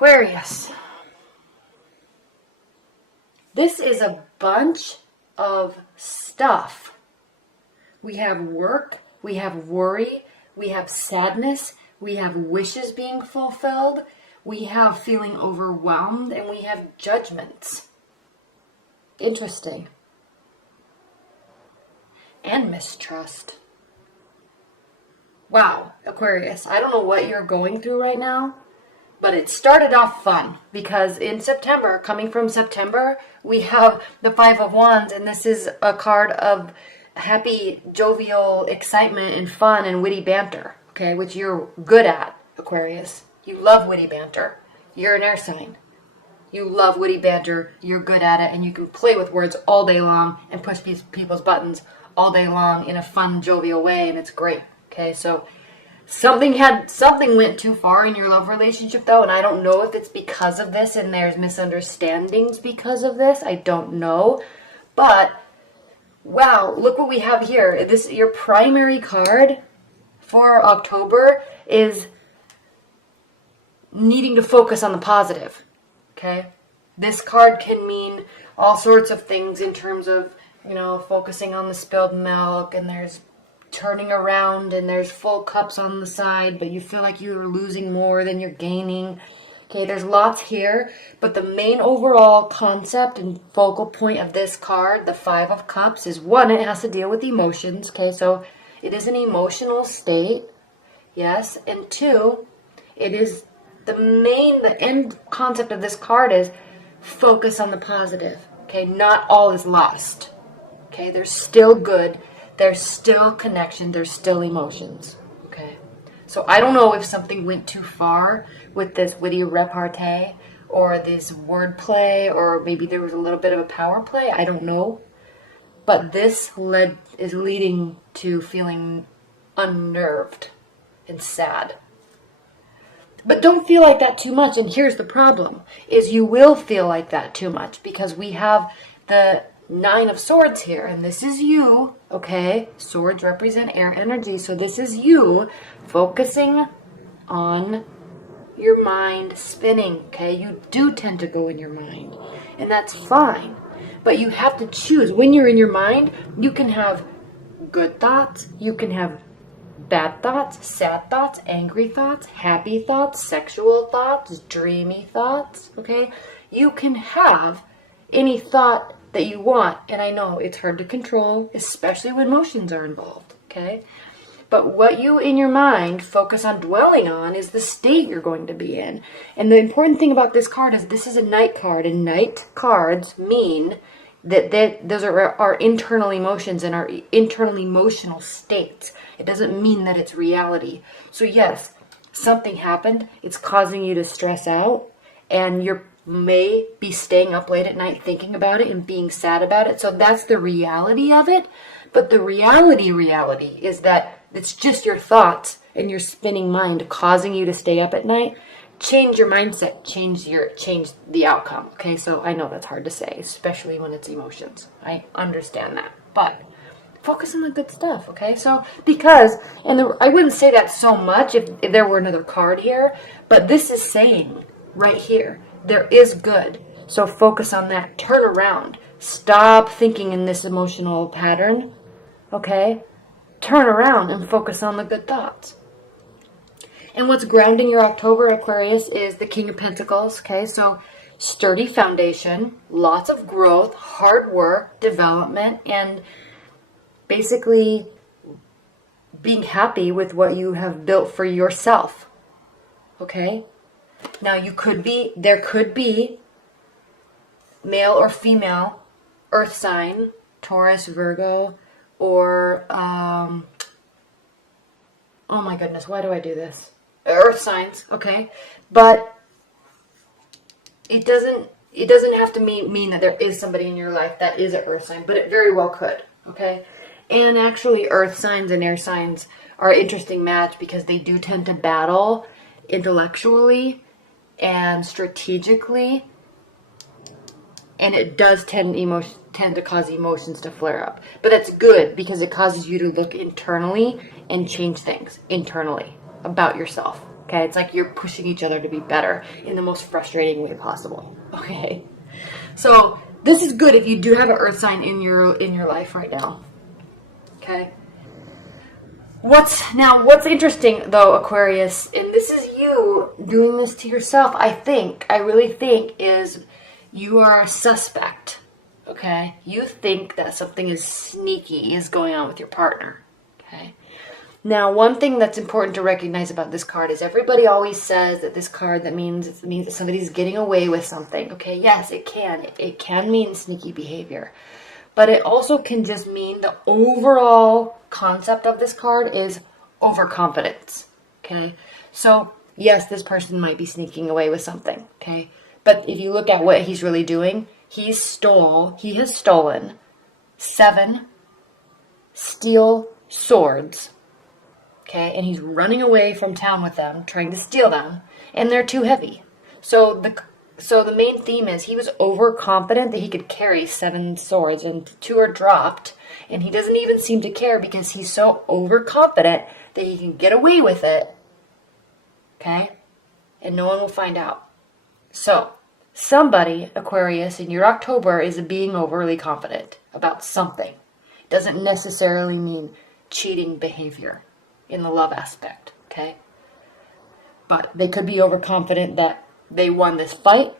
Aquarius. This is a bunch of stuff. We have work, we have worry, we have sadness, we have wishes being fulfilled, we have feeling overwhelmed, and we have judgments. Interesting. And mistrust. Wow, Aquarius, I don't know what you're going through right now, but it started off fun because in September, coming from September, we have the Five of Wands, and this is a card of happy, jovial excitement and fun and witty banter, okay, which you're good at, Aquarius. You love witty banter. You're an air sign. You love witty banter, you're good at it, and you can play with words all day long and push people's buttons all day long in a fun, jovial way, and it's great. Okay, so something went too far in your love relationship, though, and I don't know if it's because of this and there's misunderstandings because of this. I don't know. But, wow, look what we have here. Your primary card for October is needing to focus on the positive. Okay? This card can mean all sorts of things in terms of, focusing on the spilled milk, and there's turning around and there's full cups on the side, but you feel like you're losing more than you're gaining. Okay, there's lots here, but the main overall concept and focal point of this card, the Five of Cups, is one, it has to deal with emotions. Okay, so it is an emotional state, yes, and two, it is the end concept of this card is focus on the positive. Okay, not all is lost. Okay, there's still good. There's still connection. There's still emotions. Okay. So I don't know if something went too far with this witty repartee or this wordplay, or maybe there was a little bit of a power play. I don't know. But this is leading to feeling unnerved and sad. But don't feel like that too much. And here's the problem, is you will feel like that too much because we have the Nine of Swords here, and this is you, okay? Swords represent air energy, so this is you focusing on your mind spinning, okay? You do tend to go in your mind, and that's fine. But you have to choose. When you're in your mind, you can have good thoughts, you can have bad thoughts, sad thoughts, angry thoughts, happy thoughts, sexual thoughts, dreamy thoughts, okay? You can have any thought that you want, and I know it's hard to control, especially when emotions are involved, okay? But what you in your mind focus on dwelling on is the state you're going to be in. And the important thing about this card is this is a night card, and night cards mean that those are our internal emotions and our internal emotional states. It doesn't mean that it's reality. So yes, something happened, it's causing you to stress out, and you're may be staying up late at night thinking about it and being sad about it. So that's the reality of it. But the reality is that it's just your thoughts and your spinning mind causing you to stay up at night. Change your mindset, change the outcome. Okay, so I know that's hard to say, especially when it's emotions. I understand that. But focus on the good stuff, okay? So I wouldn't say that so much if there were another card here, but this is saying right here, there is good. So focus on that. Turn around. Stop thinking in this emotional pattern. Okay? Turn around and focus on the good thoughts. And what's grounding your October, Aquarius, is the King of Pentacles. Okay? So sturdy foundation, lots of growth, hard work, development, and basically being happy with what you have built for yourself. Okay? Now there could be male or female earth sign, Taurus, Virgo, or, oh my goodness, why do I do this? Earth signs, okay? But it doesn't have to mean that there is somebody in your life that is an earth sign, but it very well could, okay? And actually earth signs and air signs are an interesting match because they do tend to battle intellectually and strategically, and it does tend to cause emotions to flare up. But that's good because it causes you to look internally and change things internally about yourself. Okay, it's like you're pushing each other to be better in the most frustrating way possible. Okay, so this is good if you do have an earth sign in your life right now. Okay. What's interesting though, Aquarius, and this is you doing this to yourself, I really think, is you are a suspect. Okay? You think that something is sneaky is going on with your partner. Okay? Now, one thing that's important to recognize about this card is everybody always says that this card that means that somebody's getting away with something. Okay? Yes, it can. It can mean sneaky behavior. But it also can just mean the overall concept of this card is overconfidence. Okay? So, yes, this person might be sneaking away with something. Okay? But if you look at what he's really doing, he has stolen 7 steel swords. Okay? And he's running away from town with them, trying to steal them, and they're too heavy. So the main theme is he was overconfident that he could carry 7 swords, and 2 are dropped, and he doesn't even seem to care because he's so overconfident that he can get away with it, okay? And no one will find out. So, somebody, Aquarius, in your October is being overly confident about something. Doesn't necessarily mean cheating behavior in the love aspect, okay? But they could be overconfident that they won this fight.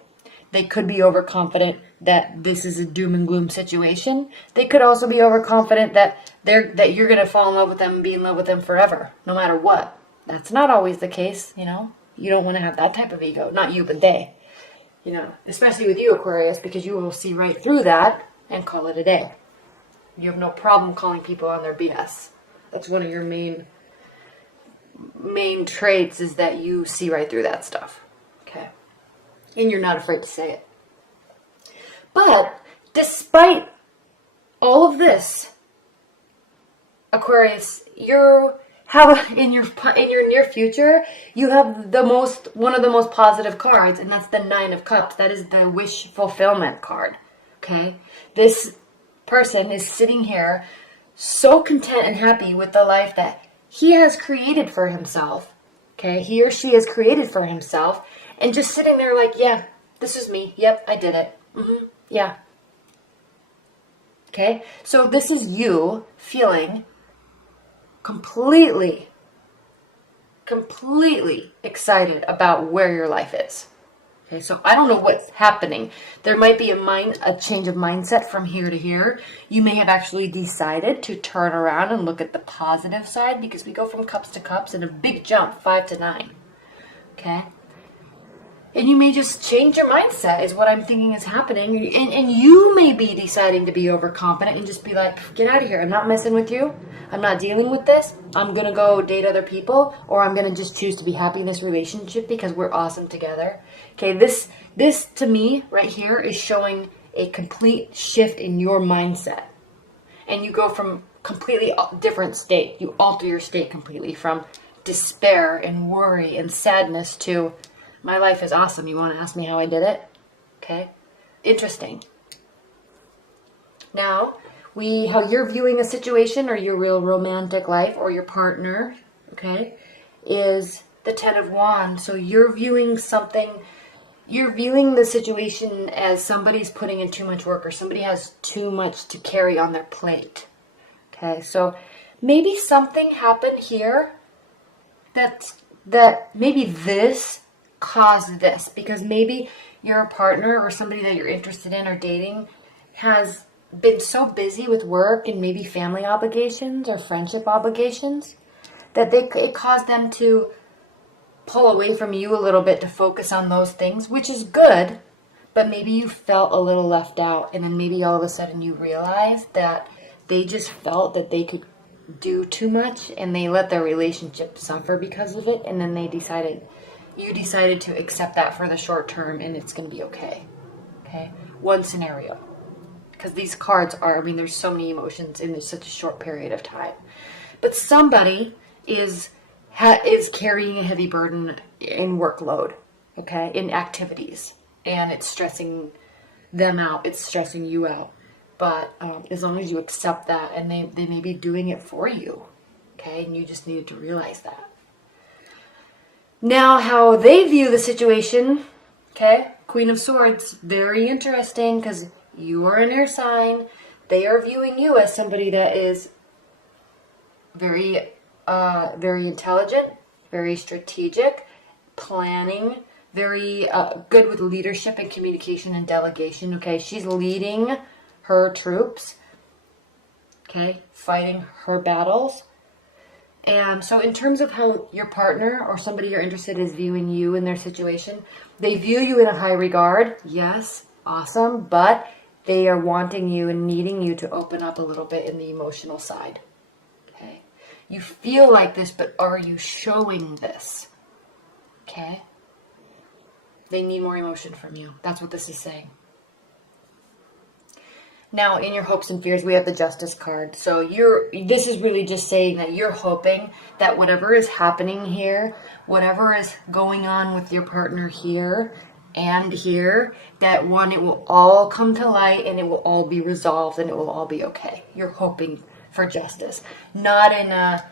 They could be overconfident that this is a doom and gloom situation. They could also be overconfident that you're going to fall in love with them and be in love with them forever, no matter what. That's not always the case, you know. You don't want to have that type of ego. Not you, but they. You know, especially with you, Aquarius, because you will see right through that and call it a day. You have no problem calling people on their BS. That's one of your main traits, is that you see right through that stuff. Okay. And you're not afraid to say it. But despite all of this, Aquarius, you have in your near future, you have one of the most positive cards, and that's the 9 of Cups. That is the wish fulfillment card. Okay? This person is sitting here so content and happy with the life that he has created for himself. Okay? He or she has created for himself. And just sitting there like, yeah, this is me. Yep, I did it. Yeah. Okay? So this is you feeling completely excited about where your life is. Okay, so I don't know what's happening. There might be a change of mindset from here to here. You may have actually decided to turn around and look at the positive side, because we go from cups to cups in a big jump, 5 to 9. Okay? And you may just change your mindset, is what I'm thinking is happening. And you may be deciding to be overconfident and just be like, get out of here. I'm not messing with you. I'm not dealing with this. I'm going to go date other people, or I'm going to just choose to be happy in this relationship because we're awesome together. Okay, this to me right here is showing a complete shift in your mindset. And you go from completely different state. You alter your state completely from despair and worry and sadness to, my life is awesome. You want to ask me how I did it? Okay. Interesting. Now, how you're viewing a situation, or your real romantic life, or your partner, okay, is the 10 of Wands. So you're viewing the situation as somebody's putting in too much work, or somebody has too much to carry on their plate. Okay, so maybe something happened here that maybe this caused this, because maybe your partner or somebody that you're interested in or dating has been so busy with work and maybe family obligations or friendship obligations that it caused them to pull away from you a little bit to focus on those things, which is good, but maybe you felt a little left out, and then maybe all of a sudden you realized that they just felt that they could do too much, and they let their relationship suffer because of it, and then you decided to accept that for the short term, and it's going to be okay. Okay? One scenario. Because these cards there's so many emotions in such a short period of time. But somebody is carrying a heavy burden in workload, okay, in activities, and it's stressing them out, it's stressing you out. But as long as you accept that, and they may be doing it for you, okay, and you just needed to realize that. Now, how they view the situation, okay? Queen of Swords, very interesting because you are an air sign. They are viewing you as somebody that is very intelligent, very strategic, planning, very good with leadership and communication and delegation, okay? She's leading her troops, okay? Fighting her battles. And so in terms of how your partner or somebody you're interested in is viewing you in their situation, they view you in a high regard. Yes, awesome. But they are wanting you and needing you to open up a little bit in the emotional side. Okay? You feel like this, but are you showing this? Okay? They need more emotion from you. That's what this is saying. Now, in your hopes and fears, we have the Justice card. So this is really just saying that you're hoping that whatever is happening here, whatever is going on with your partner here and here, that one, it will all come to light and it will all be resolved and it will all be okay. You're hoping for justice. Not in a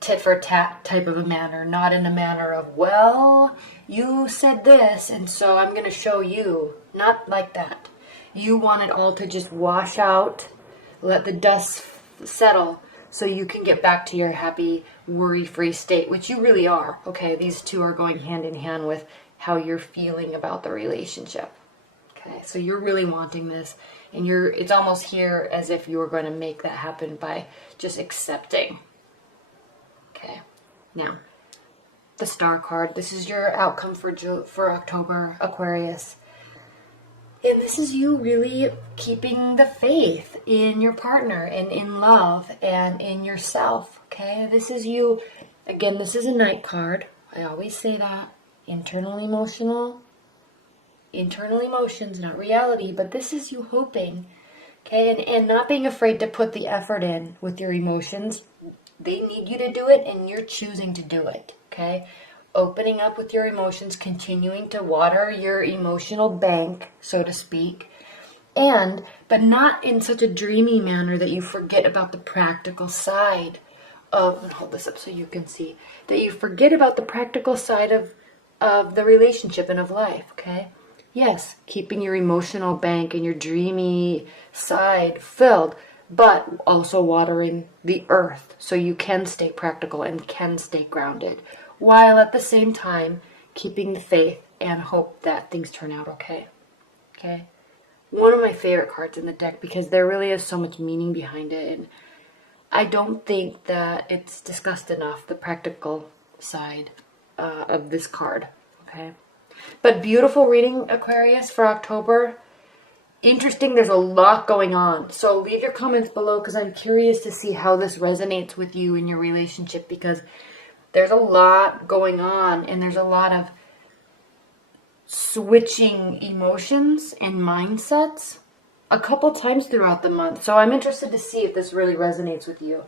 tit for tat type of a manner. Not in a manner of, well, you said this and so I'm going to show you. Not like that. You want it all to just wash out, let the dust settle, so you can get back to your happy, worry-free state, which you really are. Okay, these two are going hand in hand with how you're feeling about the relationship. Okay, so you're really wanting this, and it's almost here as if you were going to make that happen by just accepting. Okay, now, the Star card. This is your outcome for October, Aquarius. And this is you really keeping the faith in your partner and in love and in yourself, okay? This is you, again, this is a Knight card. I always say that. Internal emotions, not reality, but this is you hoping, okay? And not being afraid to put the effort in with your emotions. They need you to do it and you're choosing to do it, okay? Opening up with your emotions, continuing to water your emotional bank, so to speak, but not in such a dreamy manner that you forget about the practical side of, and hold this up so you can see, that you forget about the practical side of the relationship and of life, okay? Yes, keeping your emotional bank and your dreamy side filled, but also watering the earth so you can stay practical and can stay grounded, while at the same time keeping the faith and hope that things turn out okay. Okay? One of my favorite cards in the deck because there really is so much meaning behind it. And I don't think that it's discussed enough, the practical side of this card. Okay? But beautiful reading, Aquarius, for October. Interesting, there's a lot going on. So leave your comments below because I'm curious to see how this resonates with you in your relationship because there's a lot going on and there's a lot of switching emotions and mindsets a couple times throughout the month. So I'm interested to see if this really resonates with you.